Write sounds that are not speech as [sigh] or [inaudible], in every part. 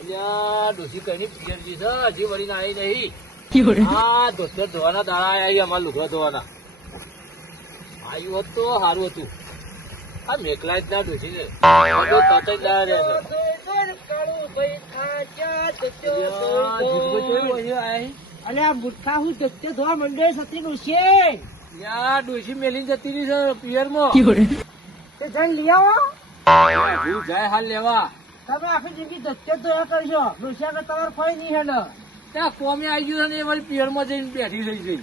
અલ્યા ડોસી કઈ પિયરજી છે હજી વળીને આવી નહીં. આ ધોતર ધોવાના દાડા આવી અમારા લુગડા ધોવાના. આવ્યું હોત તો સારું હતું. આ મેકલા જ ના ડોસી ને બધું તત જ ના રહે છે. અલ્યા, જીગો જોયું હજી આઈ? અલે આ મુઠ્ઠા હું ધોતે ધોવા મંડે સતી નું છે અલ્યા, ડોસી મેલીને જતી રહી છે પિયરમાં. તે જઈને લઈ આવો. જાય હાલ લેવા. તમે આખી જિંદગી ધક્કે ધોયા કરશો ડોસિયા કે તમારે કોઈ નહીં હેલો ત્યાં કોમે આવી ગયું ને એ વળી પિયરમાં જઈને બેઠી થઈ ગઈ.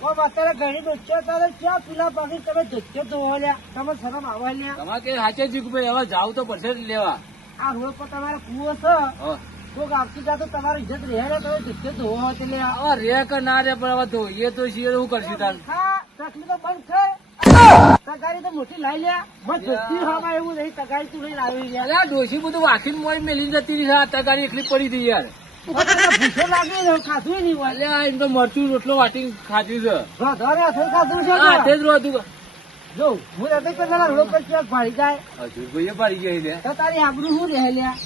કોમ અત્યારે ઘણી ડોસિયા તારે ક્યાં પેલા પાકી તમે ધક્કે ધોવા લ્યા? તમે શરમ આવવા લ્યા? તમારે કે સાચે જીગુભાઈ હવે જાવ તો પડશે જ લેવા. આ રોડ પર તમારે કુવો છે. કોક આવતી તો તમારી ઇજ્જત રહે ને તમે ધક્કે ધોવા તે રે કે ના રે પણ હવે ધોઈએ તો છીએ શું કરશું તાર? હા તો બંધ કર તગારી તો મોટી લાવી લ્યા. મત ધોતી હવા એવું નહીં તગારી તું લઈને આવી લ્યા. અલ્યા ડોશી બધું વાકીને મોઈ મેલી જતી રહી આ તગારી એકલી પડી હતી યાર. ભૂસો લાગે ને ખાધું નહીં હોય. અલ્યા એમ તો મરચું રોટલો વાટી ખાધું છે. વધારે અથડાઈ ખાધું છે હાથે જ રોતું જો હું રહેતો પેલા ક્યાંક ભાડી જાય. હજુ ભાઈએ ભાડી ગયા લે તો તારી આબરૂ શું રહે લ્યા?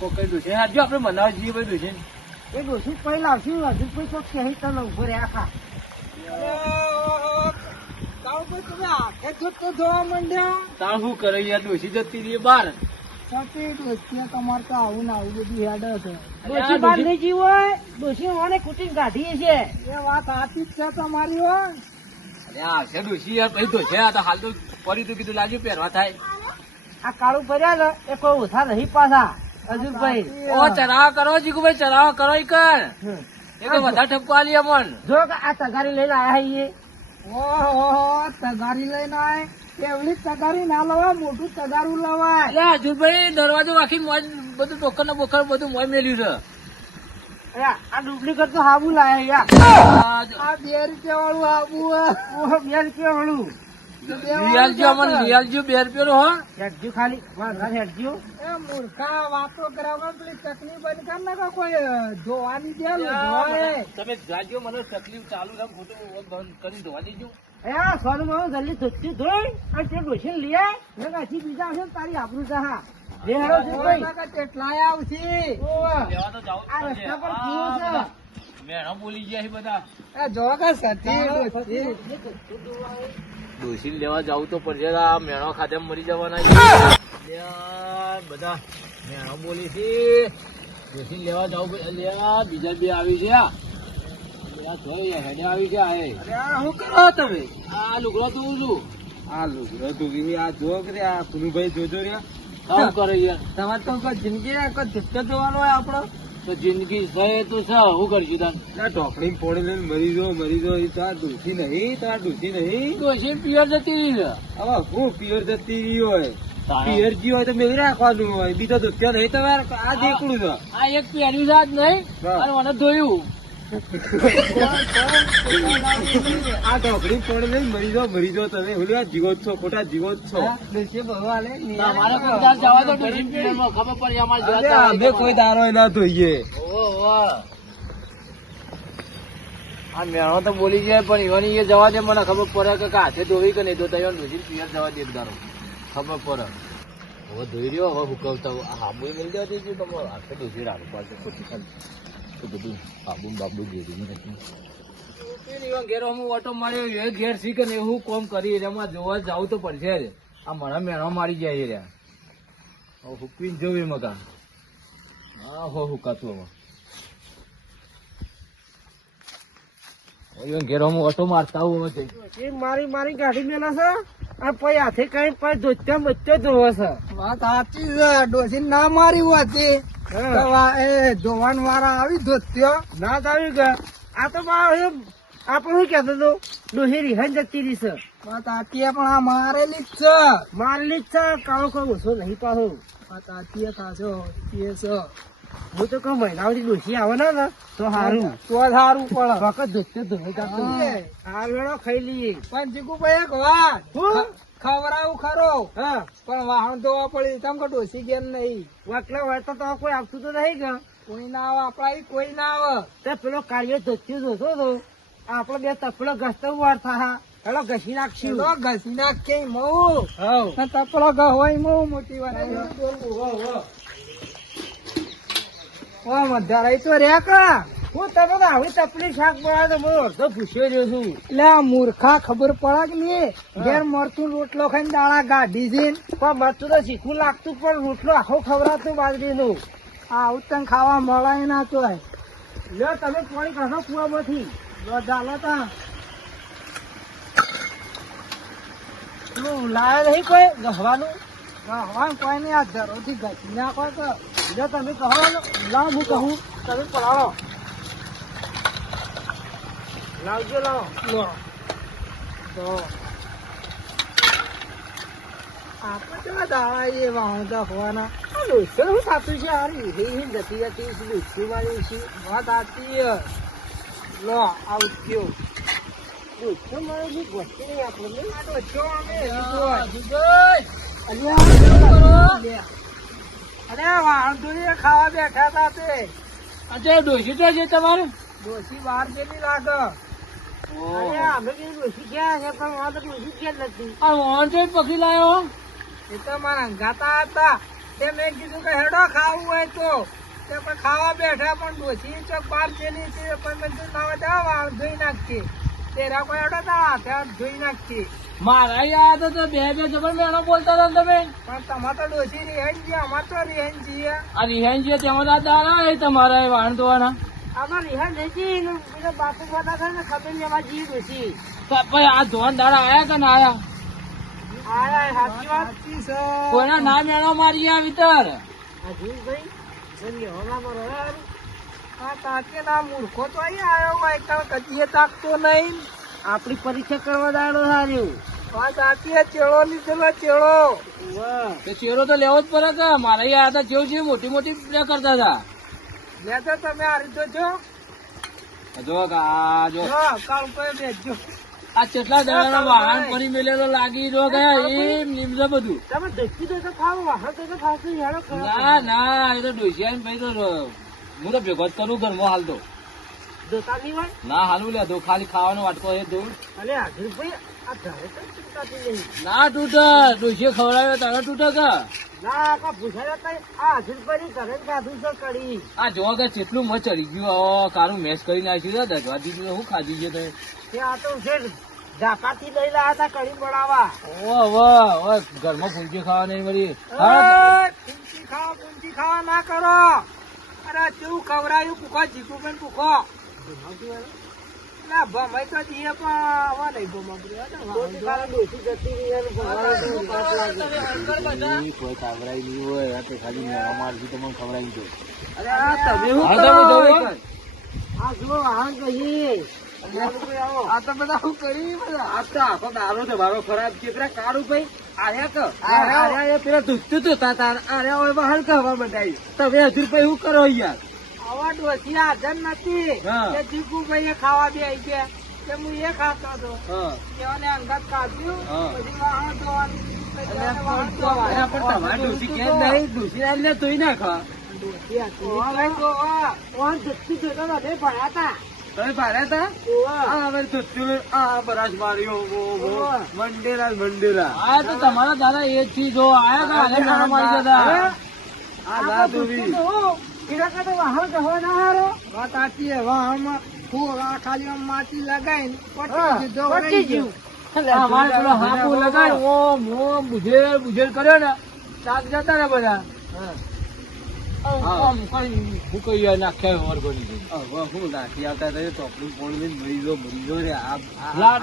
કોકઈ ડોશી હાજો આપણે મનાવ જઈએ ભાઈ ડોશી એ ડોસી પછી લાવશું હજુ કોઈ તો કહી તને ઊભો રે આખા ધોવા માંડ્યા તાર શું કરે? યાર ડોશી જતી રહી બહાર તમારે તો આવું ને આવું બધું યાદ છે ડોસી બાર નહીં જીવ હોય ડોસી મને કુટીને કાઢીએ છે. એ વાત સાચી જ છે તમારી હોય અલ્યા છે ડોશી યાર પછી તો છે આ તો હાલ તો પડી તો કીધું લાગ્યું પહેરવા થાય. આ કાળું ભર્યા એ કોઈ ઓછા નહીં પાછા હજુરભાઈ ઓ ચરાવા કરો જીગુભાઈ ચરાવા કરો ઈ કર. એ વધારે ઠપકો આલી અમન. જો આ તગારી લઈને આયા છીએ ઓહો તગારી લઈને આય. એવડી તગારી ના લવાય મોટું તગારું લવાય. અલ્યા હજુભાઈ દરવાજો વાંખી મોજ બધું ટોકર ને બોકર બધું મોય મેલ્યું છે. આ ડુપ્લિકેટ તો હાબુ લાયા આ બે રૂપિયા વાળું હાબુ બે રૂપિયા વાળું રિયાલજો અમન રિયાલજો બે રૂપિયા હો. હેડજો ખાલી. મારા હેડજો એ મૂર્ખા વાતો કરાવવા પેલી તકલીફ બંધ કર નાખો કોઈ જોવાની દે તમે જાજો મને તકલીફ ચાલુ છે ખોટું બંધ કરી ધોવા દેજો એ સોનું મારું જલ્દી ધોતી ધોઈ અને તે ડોશી લઈ આય. ને બીજા આવશે તારી આબરૂ જે છે કેટલાય આવશે. લેવા તો જાવ આ રસ્તા પર કેવું છે. મેણો બોલી ગયા છે બધા. આ જો કે સતી ડોસી લેવા જાવ તો પડશે આ મેણો ખાધે મરી જવાના છે. બધા મેણો બોલી છે. ડોસી લેવા જાવ અલ્યા બીજા બે આવી છે આ. આવી ગયા એ. શું કરો તમે? આ લુગડો તો છું. આ લુગડો ધોવી આ જો કે આ પુનુભાઈ જોજો રે કામ કરે યાર તમારે તો કોઈ જિંદગી કોઈ ધક્કો જોવાનો હોય આપણો? તો જિંદગી છે તો છે હું કરશું તાન? ના ઢોકળી પોણી લઈને મરી જો મરી જો તાર તો આ ડૂસી નહીં તો આ ડૂસી નહીં. ડોસી પિયર જતી રહી હવે હું પિયર જતી રહી હોય? તારા- પિયર જી હોય તો મેળવી રાખવાનું હોય. બીજો ધોત્યો નહીં તમારે આ દેખડું છે. આ એક પહેર્યું છે આજ નહીં અને મને ધોયું. આ ઢોકળી મરી મરી તમે. ઓલી જીવો છો ખોટા જીવો છો અમે કોઈ દારો ના. આ મેણો તો બોલી જાય પણ ઈવાની એ જવા દે મને ખબર પડે કે હાથે ધોવી કે નહીં ધોતા ઈવન ડોસી પિયર જવા દે એક ખબર પડે. હવે ધોઈ રહ્યો હવે હુકવતા હાબુ મળી જવા દેજો તમારો. હાથે ડોસી રાખવા પાડશે તો બધું હાબુ બાબુ ઘેરી ઘેરો ઓટો મારતા આવું મારી મારી ગાડી મેલા છે. આ પછી હાથે કઈ પછી ધોત્યા બચ્ચો ધોવા છે. વાત સાચી ના મારી હોતી એ ધોવાન વાળા આવી ધોત્યો ના જ આવી ગયા. આ તો આપણે શું કહેતો હતો? ડોસી રિહાન જતી રહી છે. સાચી પણ આ મારેલી જ છે. મારેલી જ છે. કાળો કોઈ ઓછો નહીં પાછો વાત સાચી ખાશો એ છે. હું તો કહું મહિનાઓથી ડોસી આવે ને તો સારું તો સારું પડે વખત ધોતે ધોવે જાતું આ વેળો ખાઈ લઈએ. પણ જીગુભાઈ એક વાત. ખવડાવું ખરો. હા. પણ વાહન ધોવા પડી તમ કે ડોસી ગેમ નહીં. વાટલા વાટતા તો કોઈ આવતું તો નહીં કે કોઈ ના આવે આપડા કોઈ ના આવે. તે પેલો કાર્ય ધોતી જોતો તો આપડે બે તપલો ઘસતો વાર થા. હેલો ઘસી નાખશું. ઘસી નાખ મઉ. તપલો ગહોય મઉ મોટી વાત ઓ મધારાઈ તો રે કા? હું તમે તો આવી તકલીફ શાક પડે તો હું અડધો પૂછ્યો રહ્યો છું. એટલે આ મૂર્ખા ખબર પડે કે નહીં? ઘેર મરતું રોટલો ખાઈને દાડા ગાઢી છે પણ તો શીખવું લાગતું પણ રોટલો આખો ખવડાતું બાજરીનું. આવું તને ખાવા મળાય ના ચોય લ્યો તમે પાણી કાઢો કુવામાંથી. લો ચાલો તા. લાયા નહીં કોઈ? ગહવાનું? ગહવાનું કોઈ નહીં આ ધરોથી ઘસી નાખો તો. જો તમે કહો લા લાવ હું કહું. તમે પલાળો. લાવજો લાવો. તો. આપણે કેવા દાવા એ વાંધા હોવાના. આ લોચો શું છે? આ રી રી જતી છે લોચી વાળી છે. વાત આતી લો આવું લોચો મારે બી ગોઠવી નહીં આપણે નહીં આ લોચો અમે. અરે વાંધો ખાવા બેઠા હતા તે. અચ્છા ડોસી તો છે તમારે? ડોસી બહાર જેવી લાગે. અરે અમે બી ડોશી ગયા છે? પણ વાંધો ડોશી ગયા જ નથી. આ મોહન તો પકડી લાયો. એ તો મારા અંગાતા હતા. તે મેં કીધું કે હેડો ખાવું હોય તો. તે પણ ખાવા બેઠા પણ ડોસી ચોક બહાર જેલી છે પણ મેં કીધું ખાવા જાવ ધોઈ નાખતી તેરા કોઈ હેડો તા હાથ ધોઈ નાખતી મારા યાદ તો બે બે જબર મેણો બોલતા હતા તમે? પણ તમારે તો ડોશી રિહેન છે અમારે તો રિહેન છીએ આ રિહાન છે તેમાં એ તમારા વાણ ધોવાના. આમાં રિહેન નથી બીજા બાપુ બધા છે ને ખબર ડોશી તો ભાઈ આ ધોન દાડા આયા કે ના આયા? કોઈના ના મેણો મારી આ વિતર આપડી પરીક્ષા કરવા દાડો સારું ચેડો લીધેલો ચેડો. તો ચેરો તો લેવો જ પડે મારે મારા યાદ હતા જેવું છે મોટી મોટી કરતા હતા. લેતો તમે આ રીતે જો જો કે જો. જો, કાલ કોઈ બેસજો. આ કેટલા દાડા વાહન પરી મેલેલો લાગી જો ગયા એમ બધું. તમે દેખી દો તો ખાવ વાહન તો હેડો ના ના એ તો ડોસિયા ભાઈ તો હું તો ભેગો જ કરું ઘરમાં હાલ તો. જોતા નહીં હોય? ના હાલું લે દો ખાલી ખાવાનો વાટકો એ દૂધ અરે હાજર ભાઈ આ ઘરે તો ચૂકતાતી નહીં ના તૂટે ડોસીએ ખવડાવ્યો તારે તૂટે કે ના કા આ હાજર ભાઈ ઘરે જ ખાધું છે કડી આ જોવા કે કેટલું મત ચડી ગયું કારું મેસ કરી નાખ્યું છે દજવા દીધું હું ખાધી છે તમે તે આ તો છે ઝાકાથી લઈ લાયા હતા કડી બનાવવા ઓ વાહ વાહ ઘરમાં ફૂલકી ખાવા નહીં મળી અરે, ખાવા પૂંચી ખાવા ના કરો. અરે કેવું ખવડાયું? પૂખો પણ પૂખો ના ભમાઈ તો દઈએ પણ હવે નહીં ભમાવું કોઈ ખવડાવી નહીં હોય તો ખાલી મેળા મારશું તો ખવડાવી દો. અરે આ કરો? આ જુઓ વાહન કહીએ. આ તો બધા શું કરી બધા. આ તો આખો દારો છે મારો ખરાબ છે. પેલા કાળું ભાઈ આર્યા કે આર્યા એ પેલા દુખતું તું હતા આર્યા હોય વાહન કહેવા બંધાઈ તમે હજુ ભાઈ એવું કરો યાર આવા ડોસિયા હાજર નથી. કે જીગુભાઈ ખાવા બે ગયા. કે હું એ ખાતો હતો. હા. અંગત કાઢ્યું પછી વાહન ધોવાનું ધોઈ. તમે ભાડ્યા હતા? આ હવે બરાશ માર્યો. Mandela Mandela. આ તો તમારા દાદા એ જ થી જો આયા હતા મારી જતા. આ તો એના કરતા જવા ના હારો. વાત આતી હે વાહનમાં ફૂલ આ ખાલી આમ માટી લગાઈને પટી દીધો, પટી ગયું. અમારે પેલો હાપુ લગાડ્યો, ઓમ, ઓમ, બુઝેલ, બુઝેલ કર્યો ને શાક જતા ને બધા. નાખ્યા વર્ગોની હું નાખી આવતા પોણી રે આ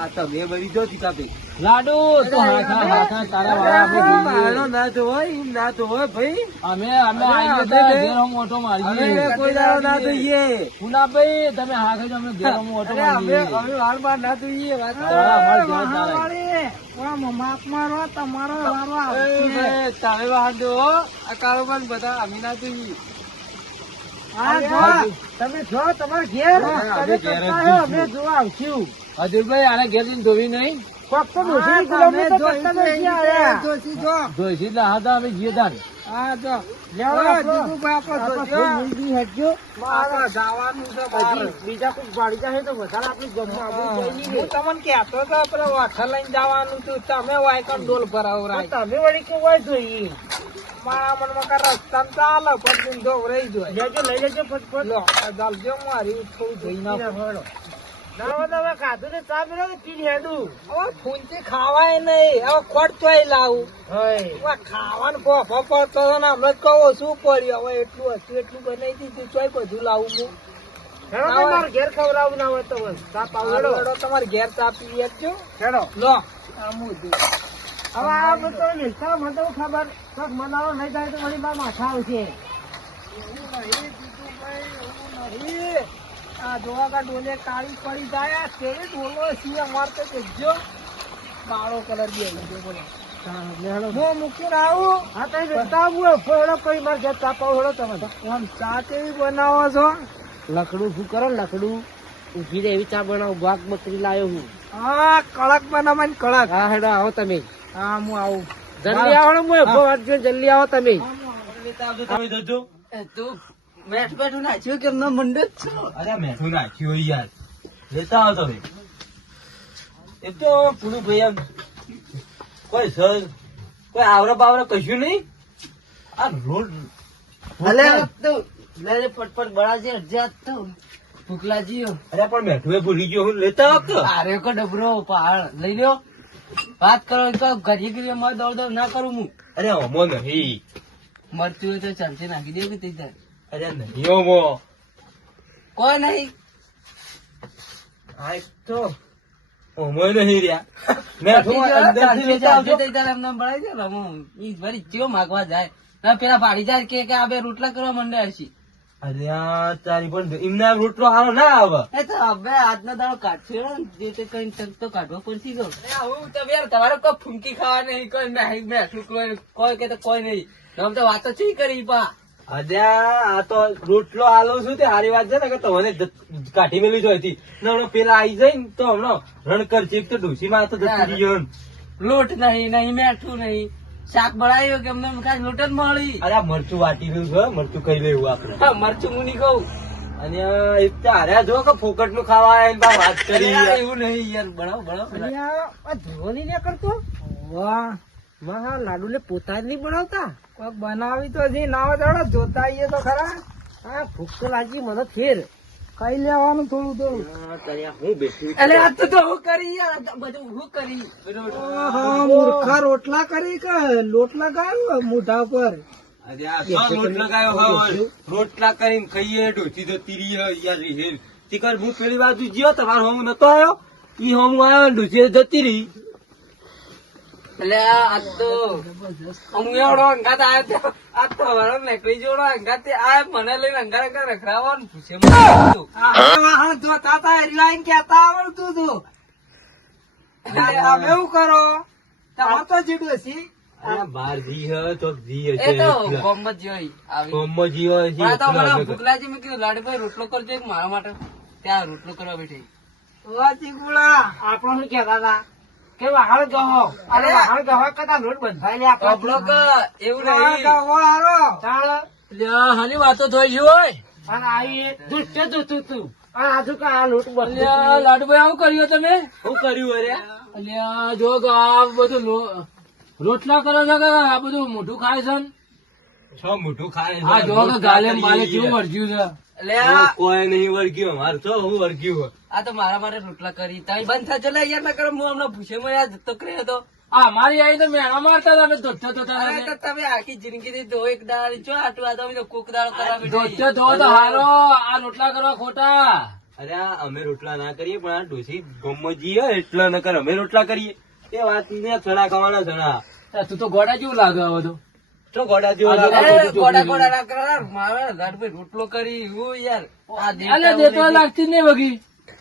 તમે મરી ગયો ટીકાભાઈ લાડુ તો હાથા હાથા તારા વાળા મારો જોઈએ. ના ધોવાય એમ ના ધોવાય ભાઈ અમે અમે અરે, તો બે- ઘેર અમે ઓટો મારીએ હવે કોઈ દાડો ના ધોઈએ પુનાભાઈ તમે હા ખાઈ અમે ઘેર અમે ઓટો અરે અમે અમે વાર વાર ના ધોઈએ વાત અરે, ઘેર ચાલે. માપ મારો તમારો વારો આવશે. તમે વાંધો આ કારોબાર બધા અમે ના તમે છો તમારા ઘેર અમે જોવા આવશું. હજુરભાઈ આને ઘેર જઈને ધોવી નહીં? ફક્ત કિલોમીટર આવ્યા. હતા અમે જીએ તાન હા બીજા કોઈ ગાડી જાય તો વધારે આપણે જઈ તમને કહેતો હતો આપણે વાઠા લઈને જવાનું હતું તમે વાયકા ડોલ ભરાવરાય તમે વળી કે હોય જોઈએ? મારા મનમાં કા રસ્તા ચાલે પણ રહી જાય. લઈ લેજો ફટફટ. ચાલજો મારી થોડું ધોઈ નાખો ના તો તમે ખાધું ને ચા પીલો ને પી હેડું હવે ફૂંચી ખાવાય નહીં હવે ખોટ ચોય લાવું. હોય. હવે ખાવાનું ફોફો પડતો હતો ને હમણાં કહો શું પડ્યું? હવે એટલું હતું એટલું બનાવી દીધું ચોય બધું લાવું હું. હેડો ના તો હોય. મારે ઘેર ખવડાવું ના હોય તો બસ ચા પાવ હેડો. હેડો તમારે ઘેર ચા પી આપજો હેડો. લો. આ મુદ્દું. હવે આ બધો મિલતા મને તો ખબર કોક મનાવો નહીં થાય તો મારી બા માથા આવશે. એવું નહીં, જીતુભાઈ, એવું નહીં. આ જોવા કા ડોલે કાળી પડી જાય કેવી ડોલો છે અમારે તો કહેજો કાળો કલર બી આવી ગયો બોલો. હું મૂકીને આવું. હા તો કોઈ મારે ઘેર તમે આમ ચા કેવી બનાવો છો? લકડું શું કરો લકડું? ઊભી રહે એવી ચા બનાવું ભાગ બકરી લાવ્યો હું. હા કડક બનાવવાની કડક. હા હેડો આવો તમે. હા હું આવું. જલ્દી આવો ને હું જલ્દી આવો તમે. તમે જજો. તું. બેઠ બેઠું નાખ્યું કે એમનો મંડે છો. અરે મેઠું નાખ્યું યાર. લેતા આવો તમે. એ તો પૂરું ભાઈ કોઈ સર કોઈ આવરા બાવરા કશું નહીં? આ રોડ અલે તો લે પટપટ બળાજી અડજા તો ભૂખલાજીઓ અરે પણ મેઠું ભૂલી ગયો હું લેતા આવતો આરે કો ડબરો પહાડ લઈ લ્યો. વાત કરો તો ઘરી ઘરી માં દોડ દોડ ના કરું હું. અરે અમો નહીં. મરતું હોય તો ચમચી નાખી દે કે તે અરે નહીં. કોઈ નહીં. આ તો અમો નહીં રહ્યા. [laughs] મેઠું અંદરથી લેતા આવજો. માગવા જાય. ના પેલા ભાડી જાય કે કે આ બે રોટલા કરવા માંડે હશે. અરે તારી પણ એમના રોટલો હારો ના આવે. એ તો હવે આજનો દાડો કાઢશો જે તે કઈ તક તો કાઢવો પડશે તો હું તો યાર તમારે કોઈ ફૂંકી ખાવા નહીં કોઈ મેઠું કોઈ કોઈ કે તો કોઈ નહીં. આમ તો વાતો ચી કરી પા. આ તો રોટલો આલો છું તે હારી વાત છે ને કે તમને કાઢી મેલી જોઈ હતી. હમણાં પેલા આવી જાય ને તો હમણાં રણકર છે તો ડોસી માં તો જતી ગયો લોટ નહીં નહીં મેઠું નહીં. શાક બળાયો કે અમને ખાસ લોટ જ મળી. અરે મરચું વાટી રહ્યું છે મરચું કઈ લેવું આપડે મરચું હું નહીં ખાઉં. અને આ એક તો હારે જો કે ફોકટનું ખાવા આવે બા વાત કરી. એવું નહીં યાર બળાવ બળાવ. ધોની ને કરતો વાહ. માં હા લાડુ ને પોતા જ નહીં બનાવતા? કોક બનાવી તો હજી ના દડો જોતા આવીએ તો ખરા. હા ભૂખ તો લાગી મને ફેર. કઈ લેવાનું થોડું થોડું. હું બેઠી? અલે આ તો તો હું કરી બધું હું કરી. મૂર્ખા રોટલા કરી કે લોટ લગાવ્યો મોઢા પર રોટલા કરીને ખાઈએ ઢોચી તો તીરી હે યાર હેલ. તીકર હું પેલી બાજુ ગયો તમારો હું નતો આવ્યો? ઈ હું આવ્યો ડોસી જતી રહી. એટલે આ તો હું અંગાત આવ્યો તો આ તો મારો નીકળી જોડો અંગાત આ મને લઈને અંગાત અંગાત રખડાવવાનું પૂછે વાહન જોતા તા લાઈન કેતા આવડતું હતું. તમે એવું કરો તમારે તો જીડું હશી અરે બાર જી હે તો જી એ હશે તો એટલે. ગમત જોઈ આવી. કોમમાં જી હોય છે પણ આ તો એટલે મને અમે ભૂખલાજી મેં કીધું લાડભાઈ રોટલો કરજો મારા માટે. ત્યાં રોટલો કરવા બેઠી. ચીકુડા. આપણો શું કહેતા હતા કે વાહણ ગહો. અરે. વાહણ ગહો કરતા લોટ બંધાય લે આપણે કે એવું નહીં. ચાલ હાની વાતો થઈ છે હોય. અને આવી દુષ્ટ જોતું તું. અને આજુ કા આ લોટ બંધ લાડુભાઈ આવું કર્યું તમે? શું કર્યું અરે? અલ્યા જો આ બધું રોટલા કરો છો કે આ બધું મોઢું ખાય છે ને? છ મોટું ખાય આ જો કે ગાલે ને રોટલા કેવું વર્જ્યું છે? હું કોઈ નહીં વર્ગ્યું. મારે તો હું વર્ગ્યું આ તો મારા માટે રોટલા કરી. તમે બંધ થજો લે યાર ના કરો હું હમણાં ભૂસે માં યાર જતો કર્યો હતો. આ મારી આવી તો મેણા મારતા હતા અમે ધોતા ધોતા તમે આખી જિંદગી થી ધો એક દાળ જો આટલું આ તમે કોક દાળ કરવા ધોતો ધો તો હારો આ રોટલા કરવા ખોટા. અરે અમે રોટલા ના કરીએ પણ આ ડોસી ગમજી હોય એટલે ન કર અમે રોટલા કરીએ. એ વાત ને ચણા ખાવાના ચણા તું તો ગોડા જેવું લાગે હવે તો તો ગોડા જેવો ગોડા ગોડા ના કરા મારે લાડભાઈ રોટલો કરી હું યાર અલે દેતો લાગતી નહીં વગી.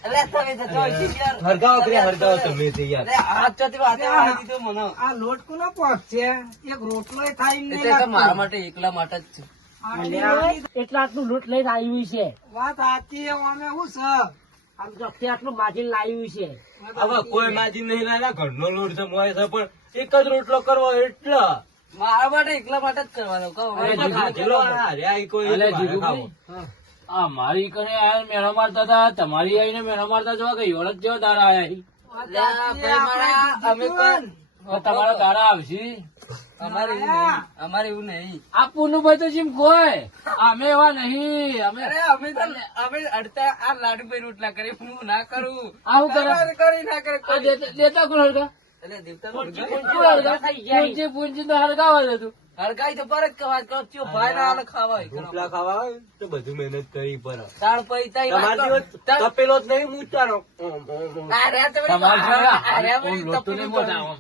અલે તમે જતો હશી યાર. હરગાવો કરે હરગાવો તમે તે યાર. અરે આ ચોથી આવી દીધો મને. આ લોટ કોનો પોટ છે. એક રોટલો થાય નહીં મારા માટે એકલા માટે જ છે. એટલા આટલું લોટ લઈને આવ્યું છે. વાત સાચી અમે શું છે? આમ ચોખ્ખી આટલું માજી લાવ્યું છે. હવે કોઈ માજી નહીં લાવ્યા ઘરનો લોટ છે મોય છે પણ એક જ રોટલો કરવો એટલા. મારા માટે એકલા માટે જ કરવાનો કહો. આ કને આયા મેળો મારતા હતા તમારી આઈને મેળો મારતા જોવા કે યોર જ જેવો દાડા આયા અમે તમારા દાડા આવશે. અમારે એવું નહીં અમારે એવું નહીં. આ પુનુભાઈ તો જેમ કોઈ અમે એવા નહીં અમે અમે તો અમે અડતા આ લાડુભાઈ રોટલા કરે હું ના કરું. આવું કરે? કરી ના કરે એટલે દેવતા પૂંજી પૂંજી- પૂંજી તો હળગાવા તું. હરગાઈ તો પર જ કવા કરો ત્યો ભાઈ ના આલે ખાવા ખાવા તો બધું મહેનત કરી પડે દાળ પૈસા તમારે તપેલો જ નહીં મૂંઝાનો. ઓમ, ઓમ, ઓમ. તમારે જેવા આમ લોટો નહીં મોટા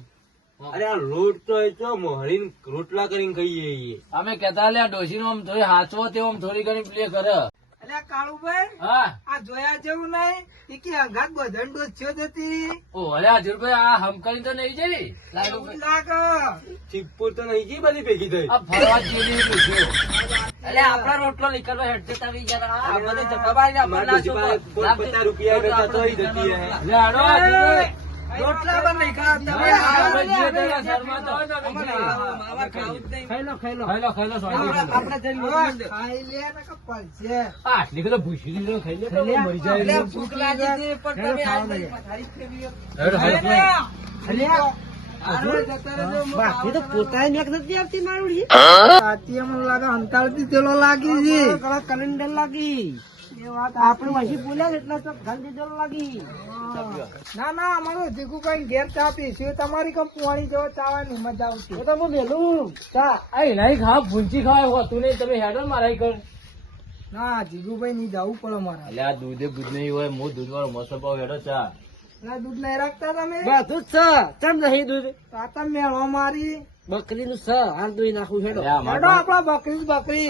અરે આ લોટ તો એ તો મોહરીને રોટલા કરીને ખાઈએ અમે કેતા લે ડોશી નું આમ થોડી હાચવો તે આમ થોડી ઘણી પ્લે કરે. અલ્યા કાળુભાઈ હા. આ જોયા જેવું નહીં. ઈ અંગાત બધન થયો જતી ઓ અરે હજુરભાઈ આ હમકરી તો નહીં જઈ? લાગે. ચીપુર તો નહીં જી બધી ભેગી થઈ? આ ફરવા જેવી પૂછ્યું અલે આપડા રોટલો નીકળવો હેડ જતા જરા. આ બધે જવાબારી ના અમારે ડોશી પાસે પોત પચાસ રૂપિયા રોટલા પણ નહીં ખાતા. ભૂસી દીધો ખાઈ લે તો મરી જાય ભૂખ લાગી છે પણ બાકી તો પોતાની મેક નથી આવતી મારું કલેન્ડર લાગી. આપણે પછી બોલ્યા એટલે તો જલ્દી જલ લાગી. ના ના અમારો જીગુભાઈ ઘેર ચા પીશું તમારી કમ પાણી જેવો ચાવાની મજા આવતી. તો હું મેલું ચા આ એનાય ખા ભૂંચી ખાવા હોતું નહીં તમે હેડો મારા કર ના જીગુભાઈ ની જવું પડે મારા. એટલે આ દૂધે દૂધ નહીં હોય હું દૂધ વાળો મસ્ત પાવ હેડો ચા. ના દૂધ નહીં રાખતા તમે? બધું જ ચમ નહીં દૂધ? તમે મેળો મારી. બકરી નું છે હાલ દોઈ નાખું હેડો. હેડો આપડા બકરી. બકરી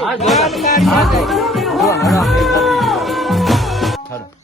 હા,